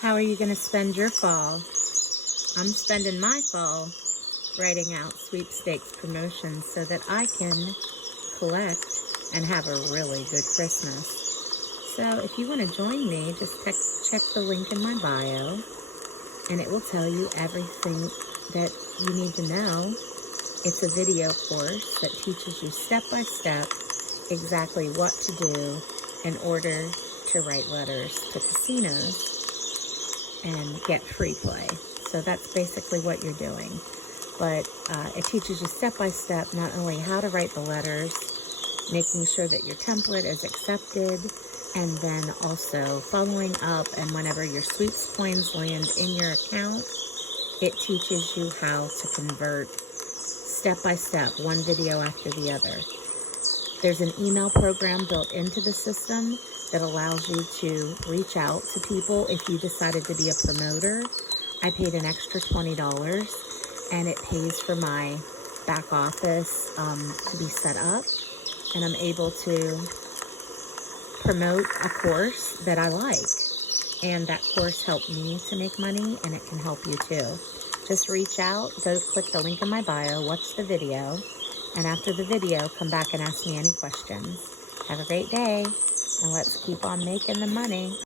How are you going to spend your fall? I'm spending my fall writing out sweepstakes promotions so that I can collect and have a really good Christmas. So if you want to join me, just check the link in my bio, and it will tell you everything that you need to know. It's a video course that teaches you step by step exactly what to do in order to write letters to casinos and get free play. So that's basically what you're doing. But it teaches you step by step not only how to write the letters, making sure that your template is accepted, and then also following up, and whenever your sweeps coins land in your account, it teaches you how to convert step by step, one video after the other. There's an email program built into the system that allows you to reach out to people if you decided to be a promoter. I paid an extra $20, and it pays for my back office to be set up, and I'm able to promote a course that I like, and that course helped me to make money, and it can help you too. Just reach out, go click the link in my bio, watch the video, and after the video, come back and ask me any questions. Have a great day, and let's keep on making the money.